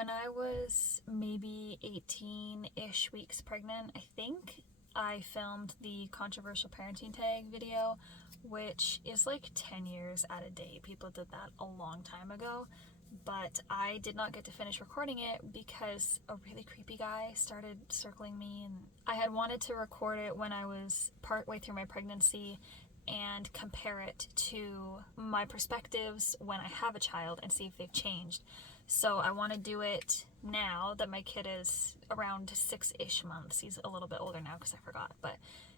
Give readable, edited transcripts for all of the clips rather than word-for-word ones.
When I was maybe 18-ish weeks pregnant, I think I filmed the controversial parenting tag video, which is like 10 years out of date. People did that a long time ago, but I did not get to finish recording it because a really creepy guy started circling me, and I had wanted to record it when I was partway through my pregnancy and compare it to my perspectives when I have a child and see if they've changed. So I want to do it now that my kid is around 6-ish months. He's a little bit older now because I forgot, but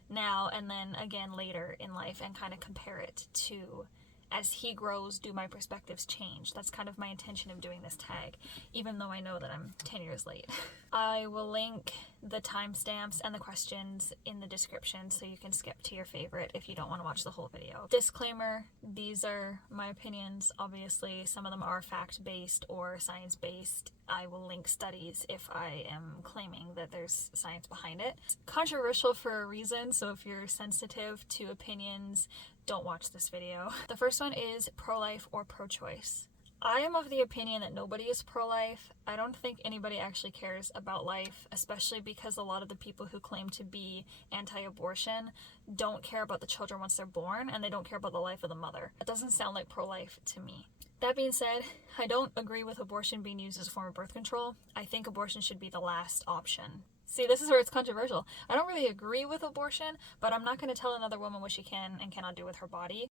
now and then again later in life, and kind of compare it to, as he grows, do my perspectives change? That's kind of my intention of doing this tag, even though I know that I'm 10 years late. I will link the timestamps and the questions in the description so you can skip to your favorite if you don't want to watch the whole video. Disclaimer, these are my opinions. Obviously, some of them are fact-based or science-based. I will link studies if I am claiming that there's science behind it. It's controversial for a reason, so if you're sensitive to opinions, don't watch this video. The first one is pro-life or pro-choice. I am of the opinion that nobody is pro-life. I don't think anybody actually cares about life, especially because a lot of the people who claim to be anti-abortion don't care about the children once they're born, and they don't care about the life of the mother. That doesn't sound like pro-life to me. That being said, I don't agree with abortion being used as a form of birth control. I think abortion should be the last option. See, this is where it's controversial. I don't really agree with abortion, but I'm not going to tell another woman what she can and cannot do with her body.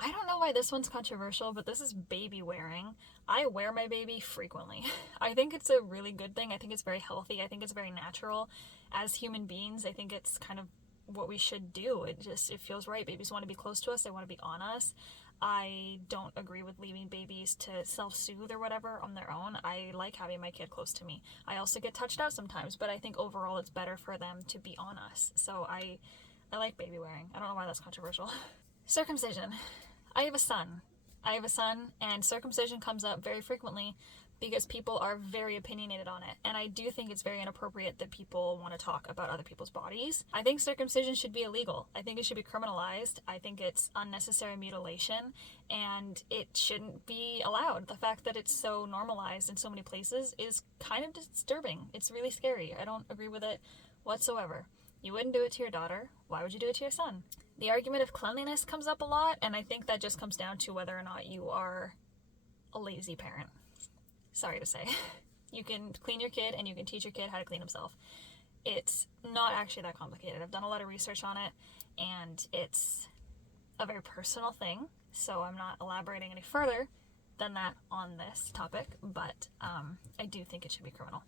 I don't know why this one's controversial, but this is baby wearing. I wear my baby frequently. I think it's a really good thing. I think it's very healthy. I think it's very natural. As human beings, I think it's kind of what we should do. It feels right. Babies want to be close to us. They want to be on us. I don't agree with leaving babies to self-soothe or whatever on their own. I like having my kid close to me. I also get touched out sometimes, but I think overall it's better for them to be on us. So I like baby wearing. I don't know why that's controversial. Circumcision. I have a son, and circumcision comes up very frequently because people are very opinionated on it, and I do think it's very inappropriate that people want to talk about other people's bodies. I think circumcision should be illegal. I think it should be criminalized. I think it's unnecessary mutilation, and it shouldn't be allowed. The fact that it's so normalized in so many places is kind of disturbing. It's really scary. I don't agree with it whatsoever. You wouldn't do it to your daughter. Why would you do it to your son? The argument of cleanliness comes up a lot, and I think that just comes down to whether or not you are a lazy parent. Sorry to say. You can clean your kid, and you can teach your kid how to clean himself. It's not actually that complicated. I've done a lot of research on it, and it's a very personal thing, so I'm not elaborating any further than that on this topic, but I do think it should be criminal.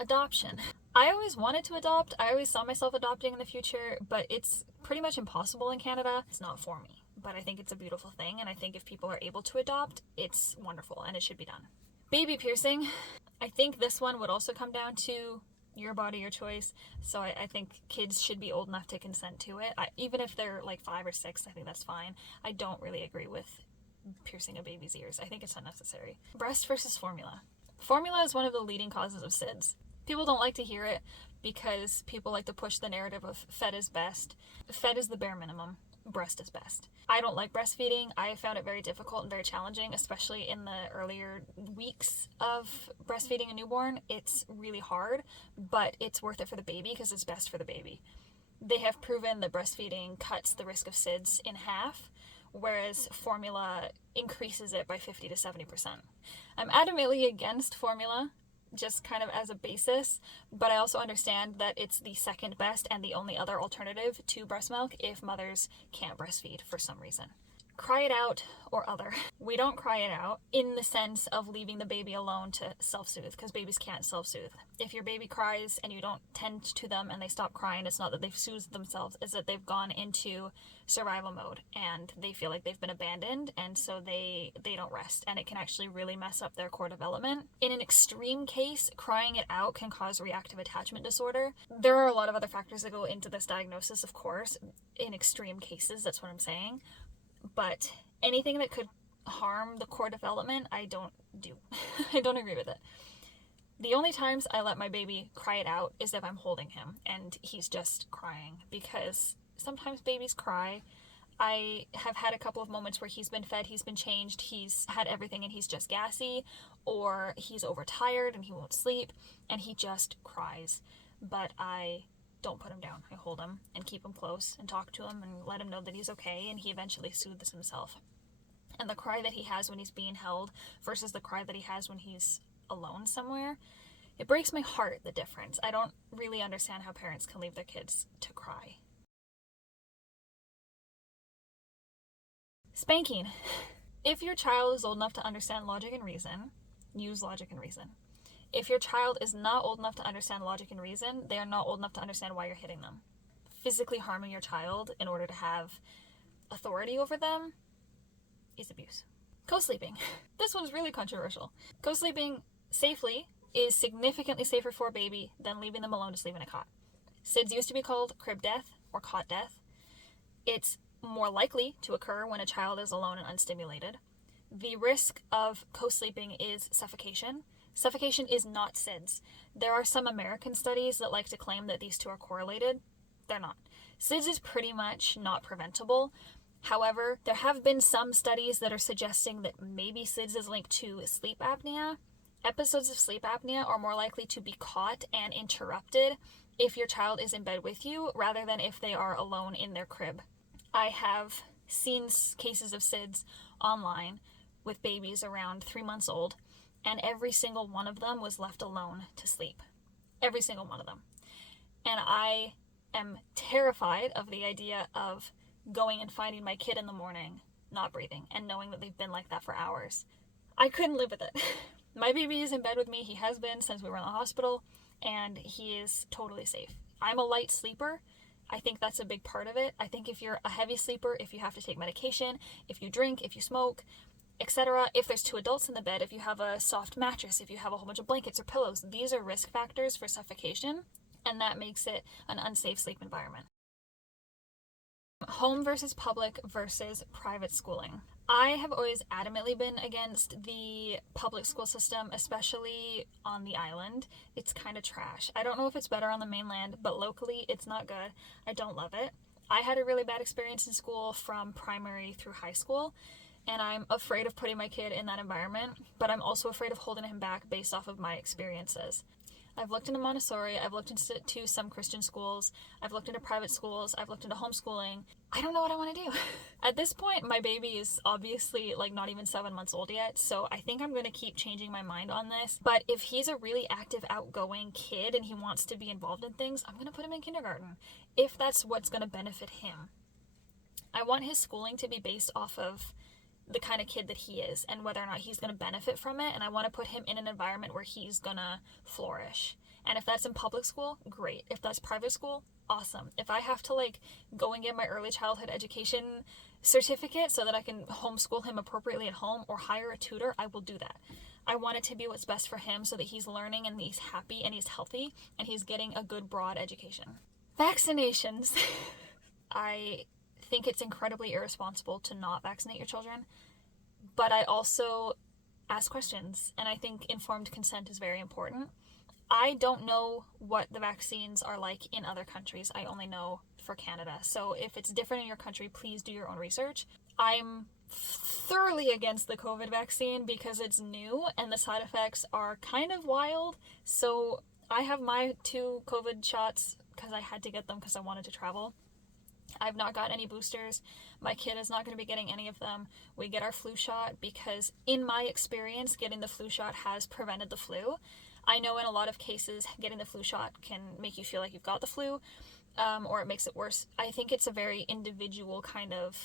Adoption. I always wanted to adopt. I always saw myself adopting in the future, but it's pretty much impossible in Canada. It's not for me, but I think it's a beautiful thing, and I think if people are able to adopt, it's wonderful, and it should be done. Baby piercing. I think this one would also come down to your body, your choice, so I think kids should be old enough to consent to it. Even if they're like 5 or 6, I think that's fine. I don't really agree with piercing a baby's ears. I think it's unnecessary. Breast versus formula. Formula is one of the leading causes of SIDS. People don't like to hear it because people like to push the narrative of fed is best. Fed is the bare minimum. Breast is best. I don't like breastfeeding. I found it very difficult and very challenging, especially in the earlier weeks of breastfeeding a newborn. It's really hard, but it's worth it for the baby because it's best for the baby. They have proven that breastfeeding cuts the risk of SIDS in half, whereas formula increases it by 50 to 70%. I'm adamantly against formula, just kind of as a basis, but I also understand that it's the second best and the only other alternative to breast milk if mothers can't breastfeed for some reason. Cry it out or other. We don't cry it out in the sense of leaving the baby alone to self-soothe, because babies can't self-soothe. If your baby cries and you don't tend to them and they stop crying, it's not that they've soothed themselves, it's that they've gone into survival mode and they feel like they've been abandoned, and so they don't rest, and it can actually really mess up their core development. In an extreme case, crying it out can cause reactive attachment disorder. There are a lot of other factors that go into this diagnosis, of course, in extreme cases, that's what I'm saying. But anything that could harm the core development, I don't do. I don't agree with it. The only times I let my baby cry it out is if I'm holding him and he's just crying, because sometimes babies cry. I have had a couple of moments where he's been fed, he's been changed, he's had everything and he's just gassy, or he's overtired and he won't sleep and he just cries. But I don't put him down. I hold him and keep him close and talk to him and let him know that he's okay, and he eventually soothes himself. And the cry that he has when he's being held versus the cry that he has when he's alone somewhere, it breaks my heart, the difference. I don't really understand how parents can leave their kids to cry. Spanking. If your child is old enough to understand logic and reason, use logic and reason. If your child is not old enough to understand logic and reason, they are not old enough to understand why you're hitting them. Physically harming your child in order to have authority over them is abuse. Co-sleeping. This one's really controversial. Co-sleeping safely is significantly safer for a baby than leaving them alone to sleep in a cot. SIDS used to be called crib death or cot death. It's more likely to occur when a child is alone and unstimulated. The risk of co-sleeping is suffocation. Suffocation is not SIDS. There are some American studies that like to claim that these two are correlated. They're not. SIDS is pretty much not preventable. However, there have been some studies that are suggesting that maybe SIDS is linked to sleep apnea. Episodes of sleep apnea are more likely to be caught and interrupted if your child is in bed with you rather than if they are alone in their crib. I have seen cases of SIDS online with babies around 3 months old, and every single one of them was left alone to sleep. Every single one of them. And I am terrified of the idea of going and finding my kid in the morning not breathing and knowing that they've been like that for hours. I couldn't live with it. My baby is in bed with me. He has been since we were in the hospital, and he is totally safe. I'm a light sleeper. I think that's a big part of it. I think if you're a heavy sleeper, if you have to take medication, if you drink, if you smoke, etc., if there's 2 adults in the bed, if you have a soft mattress, if you have a whole bunch of blankets or pillows, these are risk factors for suffocation, and that makes it an unsafe sleep environment. Home versus public versus private schooling. I have always adamantly been against the public school system, especially on the island. It's kind of trash. I don't know if it's better on the mainland, but locally it's not good. I don't love it. I had a really bad experience in school from primary through high school, and I'm afraid of putting my kid in that environment, but I'm also afraid of holding him back based off of my experiences. I've looked into Montessori, I've looked into some Christian schools, I've looked into private schools, I've looked into homeschooling. I don't know what I want to do. At this point, my baby is obviously not even 7 months old yet, so I think I'm going to keep changing my mind on this. But if he's a really active, outgoing kid and he wants to be involved in things, I'm going to put him in kindergarten, if that's what's going to benefit him. I want his schooling to be based off of the kind of kid that he is and whether or not he's going to benefit from it, and I want to put him in an environment where he's going to flourish. And if that's in public school, great. If that's private school, awesome. If I have to go and get my early childhood education certificate so that I can homeschool him appropriately at home or hire a tutor, I will do that. I want it to be what's best for him so that he's learning and he's happy and he's healthy and he's getting a good broad education. Vaccinations. I think it's incredibly irresponsible to not vaccinate your children, but I also ask questions, and I think informed consent is very important. I don't know what the vaccines are like in other countries. I only know for Canada. So if it's different in your country, please do your own research. I'm thoroughly against the COVID vaccine because it's new and the side effects are kind of wild. So I have my 2 COVID shots because I had to get them because I wanted to travel. I've not got any boosters. My kid is not going to be getting any of them. We get our flu shot because, in my experience, getting the flu shot has prevented the flu. I know in a lot of cases, getting the flu shot can make you feel like you've got the flu, or it makes it worse. I think it's a very individual kind of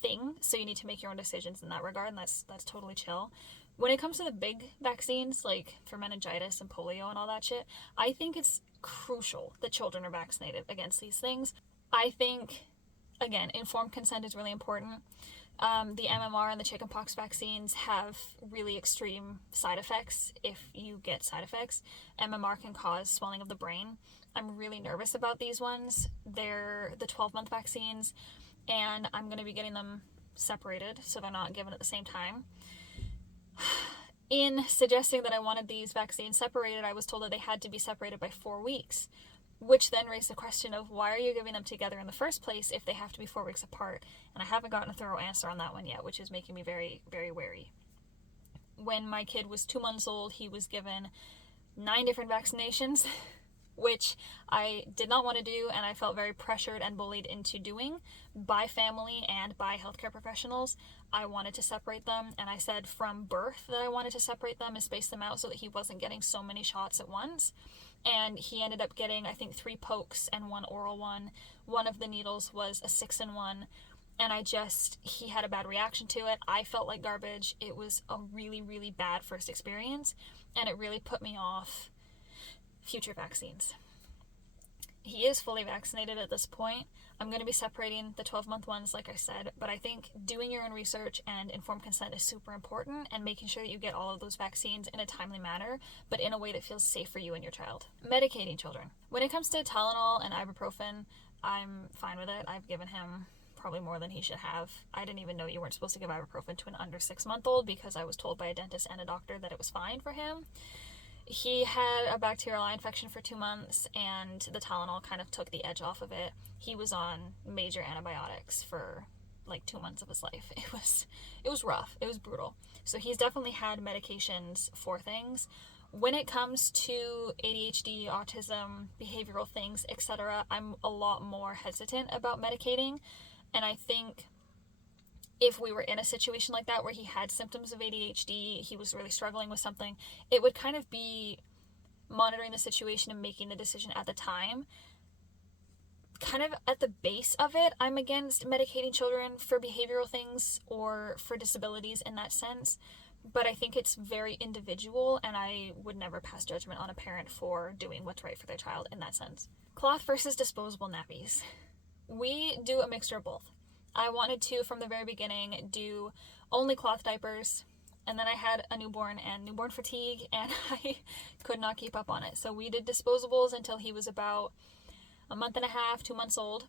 thing, so you need to make your own decisions in that regard, and that's totally chill. When it comes to the big vaccines, like for meningitis and polio and all that shit, I think it's crucial that children are vaccinated against these things. I think, again, informed consent is really important. The MMR and the chickenpox vaccines have really extreme side effects if you get side effects. MMR can cause swelling of the brain. I'm really nervous about these ones. They're the 12-month vaccines, and I'm going to be getting them separated so they're not given at the same time. In suggesting that I wanted these vaccines separated, I was told that they had to be separated by 4 weeks. which then raised the question of why are you giving them together in the first place if they have to be 4 weeks apart? And I haven't gotten a thorough answer on that one yet, which is making me very, very wary. When my kid was 2 months old, he was given 9 different vaccinations, which I did not want to do, and I felt very pressured and bullied into doing by family and by healthcare professionals. I wanted to separate them, and I said from birth that I wanted to separate them and space them out so that he wasn't getting so many shots at once. And he ended up getting, I think, 3 pokes and 1 oral one. One of the needles was a 6-in-1, and he had a bad reaction to it. I felt like garbage. It was a really, really bad first experience, and it really put me off future vaccines. He is fully vaccinated at this point. I'm going to be separating the 12-month ones, like I said, but I think doing your own research and informed consent is super important, and making sure that you get all of those vaccines in a timely manner, but in a way that feels safe for you and your child. Medicating children. When it comes to Tylenol and ibuprofen, I'm fine with it. I've given him probably more than he should have. I didn't even know you weren't supposed to give ibuprofen to an under 6-month-old because I was told by a dentist and a doctor that it was fine for him. He had a bacterial eye infection for 2 months, and the Tylenol kind of took the edge off of it. He was on major antibiotics for like 2 months of his life. It was rough. It was brutal. So he's definitely had medications for things. When it comes to ADHD, autism, behavioral things, etc., I'm a lot more hesitant about medicating. And I think if we were in a situation like that where he had symptoms of ADHD, he was really struggling with something, it would kind of be monitoring the situation and making the decision at the time. Kind of at the base of it, I'm against medicating children for behavioral things or for disabilities in that sense, but I think it's very individual, and I would never pass judgment on a parent for doing what's right for their child in that sense. Cloth versus disposable nappies. We do a mixture of both. I wanted to, from the very beginning, do only cloth diapers, and then I had a newborn and newborn fatigue, and I could not keep up on it. So we did disposables until he was about a month and a half, 2 months old.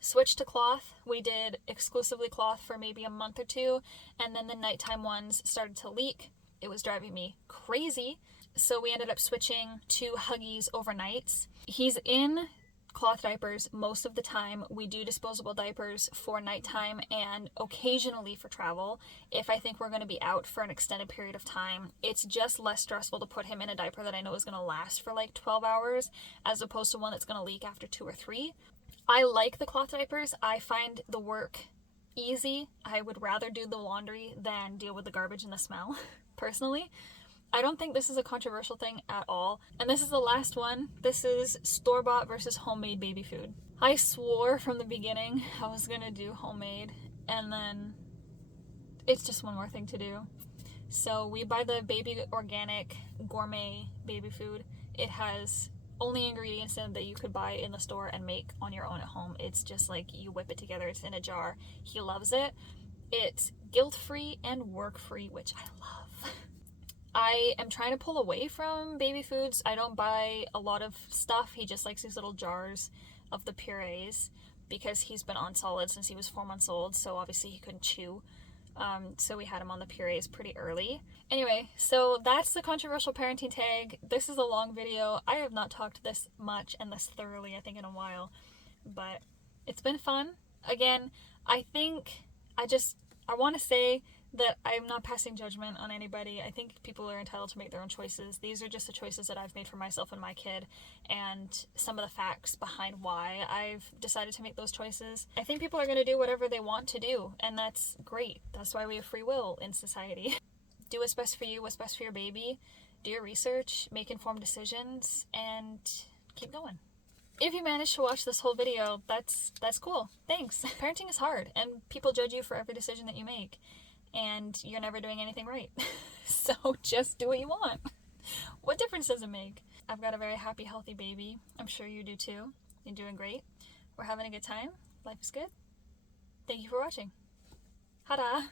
Switched to cloth. We did exclusively cloth for maybe a month or 2, and then the nighttime ones started to leak. It was driving me crazy. So we ended up switching to Huggies overnights. He's in cloth diapers most of the time. We do disposable diapers for nighttime and occasionally for travel. If I think we're going to be out for an extended period of time, it's just less stressful to put him in a diaper that I know is going to last for like 12 hours as opposed to one that's going to leak after 2 or 3. I like the cloth diapers. I find the work easy. I would rather do the laundry than deal with the garbage and the smell, personally. I don't think this is a controversial thing at all. And this is the last one. This is store-bought versus homemade baby food. I swore from the beginning I was gonna do homemade, and then it's just one more thing to do. So we buy the baby organic gourmet baby food. It has only ingredients in that you could buy in the store and make on your own at home. It's just like you whip it together. It's in a jar. He loves it. It's guilt-free and work-free, which I love. I am trying to pull away from baby foods. I don't buy a lot of stuff. He just likes these little jars of the purees because he's been on solids since he was 4 months old, so obviously he couldn't chew. So we had him on the purees pretty early. Anyway, so that's the controversial parenting tag. This is a long video. I have not talked this much and this thoroughly, I think, in a while, but it's been fun. Again, I want to say that I'm not passing judgment on anybody. I think people are entitled to make their own choices. These are just the choices that I've made for myself and my kid, and some of the facts behind why I've decided to make those choices. I think people are going to do whatever they want to do, and that's great. That's why we have free will in society. Do what's best for you, what's best for your baby. Do your research, make informed decisions, and keep going. If you managed to watch this whole video, that's cool. Thanks. Parenting is hard, and people judge you for every decision that you make. And you're never doing anything right. So just do what you want. What difference does it make? I've got a very happy, healthy baby. I'm sure you do too. You're doing great. We're having a good time. Life is good. Thank you for watching. Ta-da!